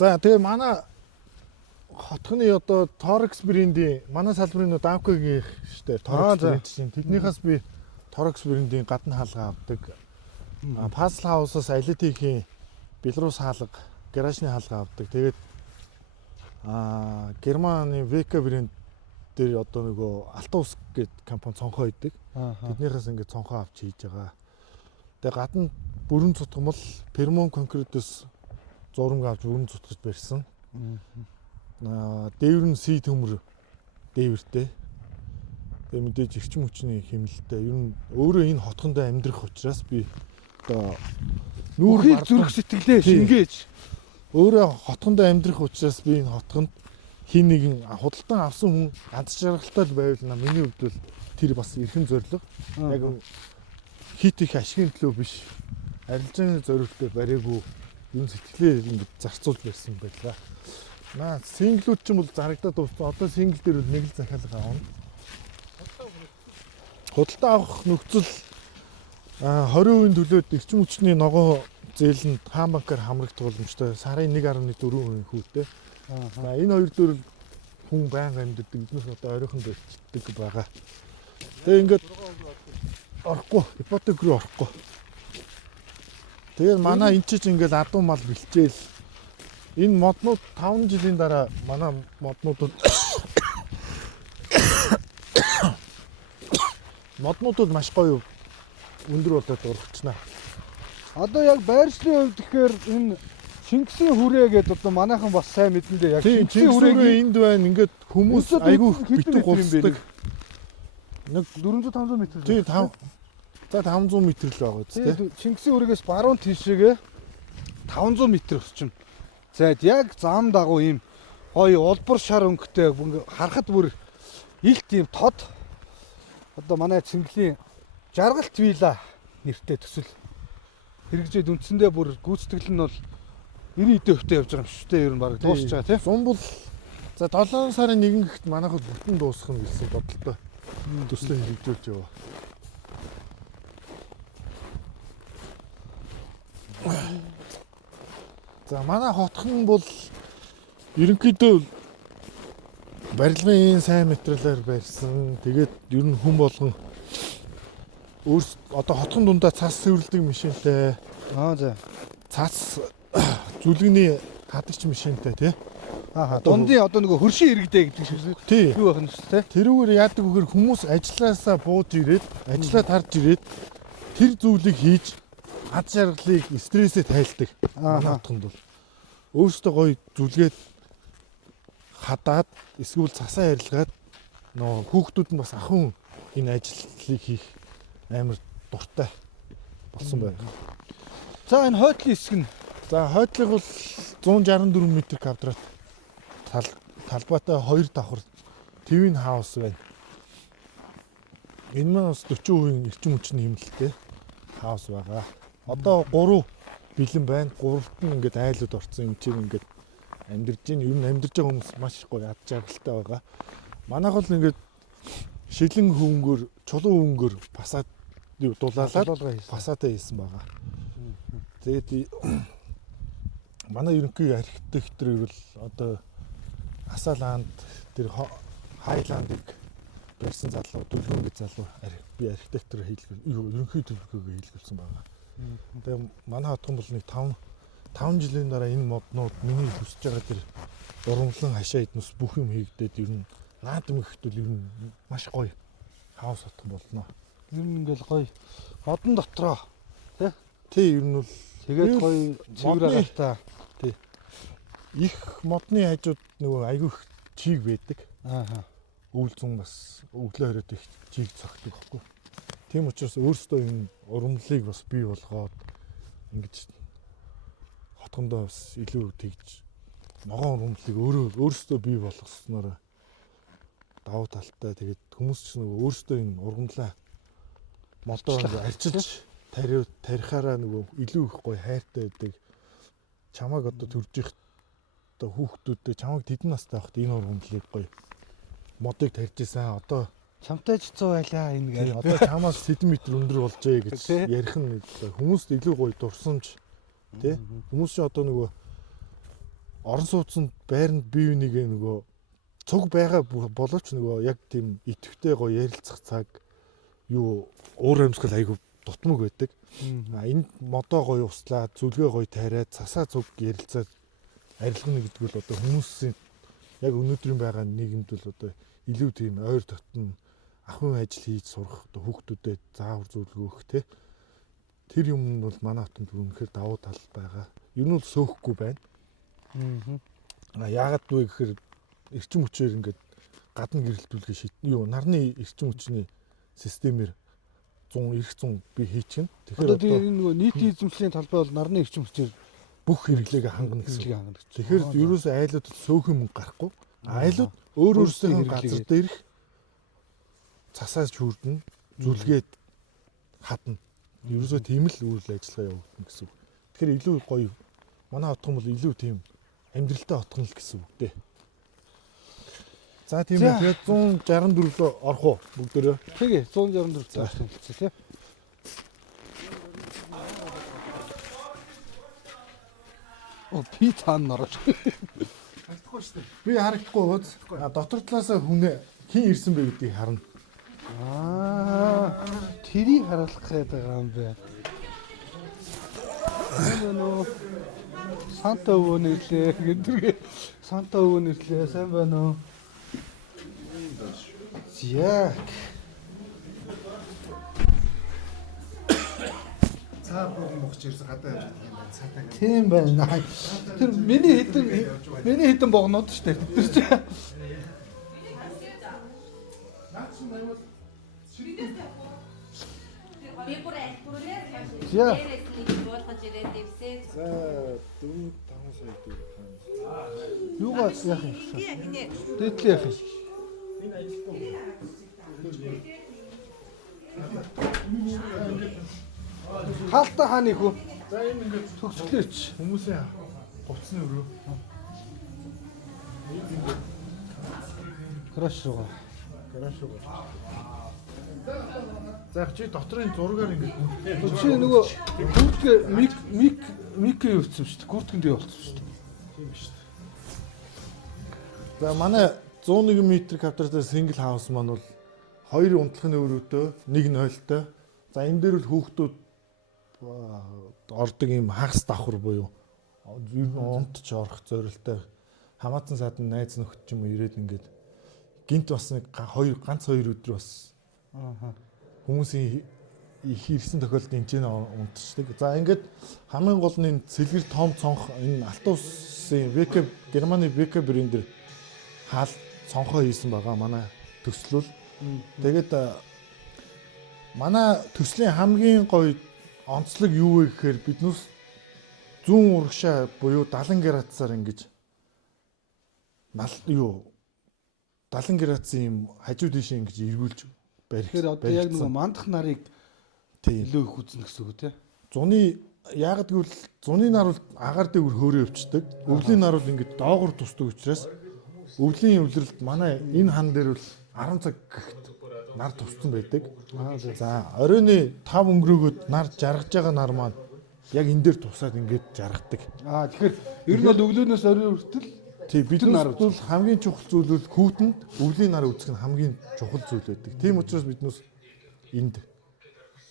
За тэгээ манай хотхны одоо Torex брендийн манай салбарын Damco-гийн штэ Torex бренд чинь тэднийхээс би Torex брендийн гадна хаалга авдаг. Puzzle House-аас Aleti-ийн Белорус хаалга, гаражны хаалга авдаг. Тэгээд Германы VK бренд дээр одоо нөгөө Алтан ус гэдэг компани цонхоо идэг. Тэднийхээс ингээд цонхоо авч хийж байгаа. Тэгээ гадна бүрэн цутгамал Permon Concrete-с зураг авч бүрэн цутгаж барьсан. Дээвэр нь C төмөр дээвэртэй. Тэгээ мэдээж эрчим хүчний хэмнэлттэй. Ер нь өөрөө энэ хотхонд амьдрах учраас би одоо нүүрхийг зүрх сэтгэлээ шингээж өөрөө хотхонд амьдрах учраас би энэ хотхонд хин нэгэн худалдан авсан хүн ганц жаргалтай л байвал миний хувьд бол тэр бас эрхэм зориг. Яг хит их ашигын төлөө биш. Арилжааны зорилготой бариагүй юм сэтгэлээ ингэж зарцуулж байсан байлаа. Синглүүд ч юм бол зарагдаад дууссан. Одоо сингл дээр бол нэг л захиалга авна. Худалдан авах нөхцөл 20% төлөөд эрчим хүчний ногоо зээлэнд хаан банкаар хамрагдах боломжтой. Сарын 1.4% хүүтэй. Энэ хоёр дээр хүн байнга амьддаг. Эднээс одоо ойрхон барьцдаг байгаа. Тэгээ ингээд орохгүй, ипотек руу орохгүй. Тэгээд манай энэ ч ингээд адуу мал бэлчээл. Энэ моднууд 5 жилийн дараа манай моднуудад маш гоё өндөр болоод урагчнаа. Одоо яг байршлын хувьд тэгэхээр энэ Чингисийн хүрээ гэдэг одоо манайхан бас сайн мэдэндээ яг Чингисийн хүрээ энд байна. Ингээд хүмүүс айгүй битүү гулсдаг. Нэг 400-500 м. Тийм 500 м л байгаа тийм. Чингисийн хүрээс баруун тийшээгээ 500 м орчим. За яг зам дагуу ийм гоё улбар шар өнгөтэй харахад бүр илт ийм тод одоо манай Цэнгэлийн жаргалт вилла нэртэй төсөл хэрэгжээд үндсэндээ бүр гүйцэтгэл нь бол 90% явж байгаа юм шүү дээ. Ер нь баг дуусч байгаа тийм. Зун бол за 7 сарын 1 гэхэд манайхад бүтэн дуусах нь гэсэн бодолтой. Төслөө хэрэгжүүлж яваа. За манай хотхон бол ерөнхийдөө барилгын сайн материалаар барьсан. Тэгээд ер нь хүн болгон одоо хотхон дундаа цас сэвэрлдэг машинтай. За. Цас зүлгэний хадагч машинтай тий. Дундын одоо нөгөө хөршин иргэдэй гэдэг шиг юу байх нь шүү дээ. Тэрүүгээр яадаг вөхөр хүмүүс ажилласаа бууж ирээд, ажиллаад харж ирээд тэр зүйлийг хийж ад жаргалыг стрессээ тайлдаг. Манай хотхонд бол өөрөөсөө гоё зүлгээд хадаад эсвэл цасаа арилгаад нөө хүүхдүүд нь бас ахын энэ ажлыг хийх амар дуртай болсон байна. За энэ хойдлын хэсэг нь за хойдлыг бол 164 м квадрат талбайтай 2 давхар твин хаус байна. Энэ маань бас 40% эрчим хүчний хэмнэлттэй хаус байгаа. Одоо 3 бэлэн байна. 3-т нь ингээд айлууд орсон юм чинь ингээд амьдарч байна. Ер нь амьдарч байгаа хүмүүс маш их гоё ад жаргалтай байгаа. Манайх бол ингээд шилэн хөвөнгөөр, чулуун хөвөнгөөр фасад дулаалаад фасадаа хийсэн байгаа. Тэгээд манай ерөнхий архитектор бол одоо Асааланд тэр Хайландыг барьсан залуу, Дүлгүнгийн залуу би архитектор ерөнхий төлөвлөгөөгөө хийлгүүлсэн байгаа. Тэгээ манай хотхон бол нэг 5 жилийн дараа энэ моднууд миний хүсэж байгаа тэр урамлан хашаа иднус бүх юм хийгдээд ер нь наадам ихэт бол ер нь маш гоё хаус отхон болно. Ер нь ингээл гоё одон дотроо Тий ер нь бол тэгээд Юу гоё цэвэр модны- агартаа. их модны хажууд нөгөө айгүй их чиг байдаг. Аа. Өвөл зүүн бас өглөө хороод их чиг цогтдог байхгүй. Тийм учраас өөрсдөө энэ урамлалыг бас бий болгоод ингэж хотгондоо бас илүү тэгж ногоон урамлалыг өөрсдөө бий болгосноор давуу талтай тэгээд хүмүүс ч нөгөө өөрсдөө энэ ургамлаа модоор Арчлах, арчилж тарихаараа нөгөө илүү их гоё хайртай байдаг. Чамайг одоо төрж их одоо хүүхдүүдтэй чамайг тэдэн настай байхад энэ ургамлыг гоё модыг тарьж исэн. Одоо Чамтай ч 100 байлаа энэ тий, гэж. одоо чамаас сэдэн метр өндөр болжээ гэж Тий. ярих нь хүмүүст илүү гоё дурсамж тий. Хүмүүс ч одоо нөгөө орон сууцнд байранд бие бинийгээ нөгөө цуг байгаа боловч нөгөө яг тийм идэвхтэй гоё ярилцах цаг юу уур амьсгал айгу дутмаг байдаг. А энд модоо гоё услаад зүлгээ гоё тариад цасаа цуг ярилцаад арилгана гэдэг бол одоо хүмүүсийн яг өнөөдрийн байгаа нийгэмд бол одоо илүү тийм ойр дотн ахуйн ажил хийж сурах одоо хүүхдүүдэд заавар зөвлөгөө өгөх те тэр юм нь бол манай хотод үнэхээр давуу тал байгаа. Ер нь бол сөөхөхгүй байна. Яагаад вэ гэхээр эрчим хүчээр ингээд гадна гэрэлтүүлгээ юу нарны эрчим хүчний системээр 100 би хийчихнэ. Тэгэхээр энэ нөгөө нийтийн эзэмшлийн талбай бол нарны эрчим хүчээр бүх хэрэглээг хангана гэсэн. хангана гэж. Тэгэхээр ерөөсөө айлуудад сөөхөн мөнгө гарахгүй. Айлууд өөр өөрсдөө газар дээрх цасаа шүүрдэн зүлгээд хадна. Ерөөсөө тийм л үйл ажиллагаа явуулна гэсэн үг. Тэгэхээр илүү гоё манай хотхон бол илүү тийм амьдралтай хотхон л гэсэн үг дээ. За тийм үү. Тэгээд 164-өө орох уу бүгдөө? Тэгээ 164 цааш хэлцээ тий. Оо би таан норож. Харагдахгүй шүү дээ. Би харагдахгүй ууз. Дотор талаасаа хүнээ хин ирсэн бэ гэдгийг харна. Тэрийг харуулах гээд байгаа юм бэ. Нөө Санта өвөө нэрлээ гэдэргээ. Санта өвөө нэрлээ. Сайн байна уу? Яг. Цаа бүгд мохч ирсэн гадаа явж байгаа юм байна. Цаатаа. Тийм байна. Тэр миний хитэн богнод шүү дээ. Тэр чинь. Би бүр альбүрээр За. дээрээс болгож ирээд дэвсээ. За 4-5 сая төгрөг. Юугаар яах юм бэ? Дээдлээ яах юм? Хаалтаа хааны хөө. За энэ ингээд Төгсгөлөөч. хүмүүсийн хувцсны өрөө. Краш руу. Гараж руу. За чи дотрын зургаар ингээд Чи нөгөө гүртгэ мик юуцсан шүү дээ. Гүртгэнд явуулсан шүү дээ. тийм шүү дээ. За манай 101 м квадраттай single house маань бол 2 унтлахын өрөөтэй, 1 нойлтой. За энэ дээр бол хүүхдүүд ордог юм хагас давхар буюу ер нь унтж орох зорилттой хамаатан садан найз нөхд ч юм уу ирээд ингээд гинт бас нэг ганц хоёр өдөр бас хүмүүсийн их ирсэн тохиолдолд энэ ч унтчихдаг. За ингээд хамгийн гол нь цэлгэр том цонх энэ Алтан усын ВК Германы ВК брендээр хаал цонхоо хийсэн байгаа манай төслөл. Тэгээд манай төслийн хамгийн гоё онцлог юу вэ гэхээр биднээс зүүн урагшаа буюу 70 градусаар ингэж 70 градусын юм хажуу тийш ингэж эргүүлж барих. Тэгэхээр одоо яг нөгөө мандах нарыг тийм илүү их үзнэ гэсэн үг тий. зуны яг гэвэл зуны нар бол агаар дээр хөөрөө өвчдөг. Өвлийн нар бол ингэж доогуур тусдаг учраас өвлийн эвлэрэлд манай энэ хан дээр бол 10 цаг гэхэд нар туссан байдаг. За оройны 5 өнгөрөөгөөд нар жаргаж байгаа нар маань яг энэ дээр тусаад ингэж жаргадаг. Тэгэхээр ер нь бол өглөөнөөс орой хүртэл Тий бид нар бол хамгийн чухал зүйл бол хүүтэнд өвлийн нар үүсгэх нь хамгийн чухал зүйл байдаг. Тийм учраас биднээс энд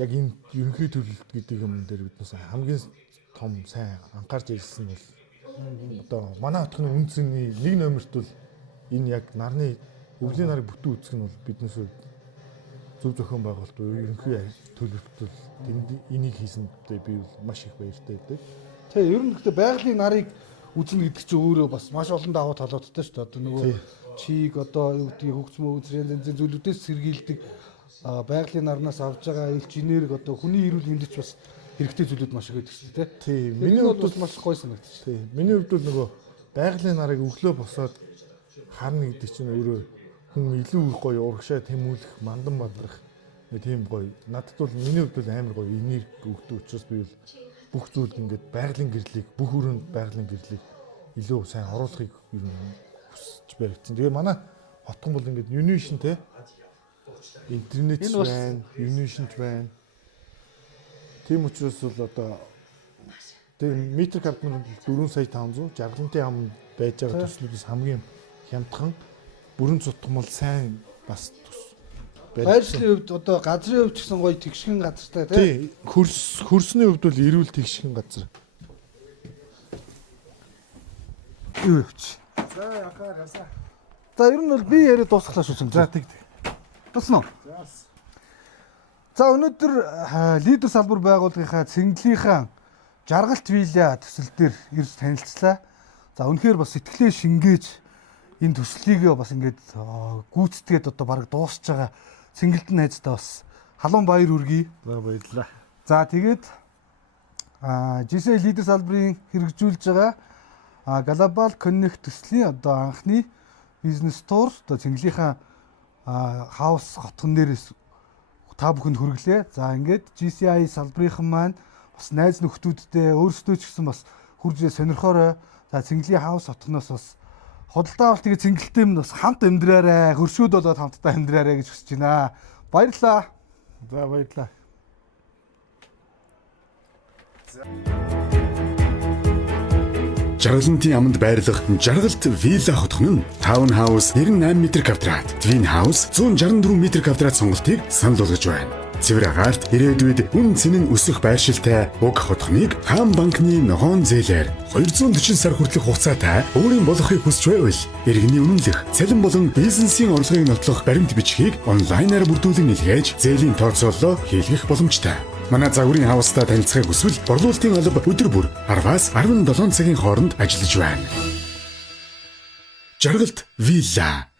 яг энэ ерөнхий төлөлт гэдэг юм дээр биднээс хамгийн том сайн анхаарч ирсэн бол одоо манай хотын үндсний 1 номерт бол энэ яг нарны өвлийн нарыг бүтэн үзэх нь бол биднээс зөв зохион байгуулалт ерөнхий төлөвлөлт тэнд энийг хийсэндээ би маш их баяртай байдаг. Тэ ер нь гэхдээ байгалийн нарыг үзнэ гэдэг чинь өөрөө бас маш олон давуу талуудтай шүү дээ. Одоо нөгөө чийг одоо юу гэдгийг хөгц мөгцрийн зүйлүүдээс сэргийлдэг байгалийн нарнаас авж байгаа элч энерги одоо хүний эрүүл мэндэд бас хэрэгтэй зүйлүүд маш их байдаг шүү дээ. Тийм. Миний хувьд бас маш гоё санагдчих. Тийм. Миний хувьд бол нөгөө байгалийн нарыг өглөө босоод харна гэдэг чинь өөрөө хүн илүү их гоё урагшаа тэмүүлэх, мандан бадрах тийм гоё. Надад бол миний хувьд бол амар гоё энерги өгдөг учраас би бол бүх зүйл ингээд байгалийн гэрлийг, бүх өрөөнд байгалийн гэрлийг илүү сайн оруулахыг ер нь хүсэж баригдсан. Тэгээ манай хотхон бол ингээд Univision те интернет байна, Univision байна. Тийм учраас бол одоо тэгээ метр квадрат 4,500 жаргалантай ам байж байгаа төслүүдээс хамгийн хямдхан бүрэн цутгамал сайн бас Байршлын хувьд одоо газрын хувьд ч гэсэн гоё тэгшгэн газартай тий тий. хөрсний хувьд бол эрүүл тэгшхэн газар. Юу явч. За яхаа гасаа. За ер нь бол би яриад дуусглаа шүү. За тэг. Туснаа. За өнөөдөр лидер салбар байгууллагынхаа цэнгэлийнхаа жаргалт вилла төсөл дээр ирж танилцлаа. За үнэхээр бас сэтгэлээ шингээж энэ төслийг бас ингээд гүйцэтгээд одоо баг дуусч байгаа цэнгэлдэн найздаа бас халуун баяр хүргэе. За баярлалаа. За тэгээд GC лидер салбарын хэрэгжүүлж байгаа Global Connect төслийн одоо анхны бизнес тур одоо цэнгэлийнхаа хаус хотгон дээрээс та бүхэнд хүргэлээ. За ингээд GCI салбарынхан маань бас найз нөхдүүдтэй өөрсдөө ч гэсэн бас хурж сонирхоорой. За цэнгэлийн хаус хотгоноос бас худалдаа авалт тэгээ цэнгэлтэй минь бас хамт амьдраарай, хөршүүд болоод хамтдаа амьдраарай гэж хүсэж байна. Баярлалаа. За баярлалаа. Жаргалантын аманд байрлах Жаргалт вилла хотхон нь таунхаус 98 м квадрат, твин хаус 164 м квадрат сонголтыг санал болгож байна. Цэвэр агаарт ирээдүйд үн цэнэн өсөх байршилтай уг хотхныг Хаан банкны ногоон зээлээр 240 сар хүртэлх хугацаатай өөрийн болохыг хүсч байвал иргэний үнэмлэх, цалин болон бизнесийн орлогыг нотлох баримт бичгийг онлайнаар бүрдүүлэн илгээж зээлийн тооцооллоо хийлгэх боломжтой. Манай загварын хаустай танилцахыг хүсвэл борлуулалтын алба өдөр бүр 10-аас 17 цагийн хооронд ажиллаж байна. Жаргалт вилла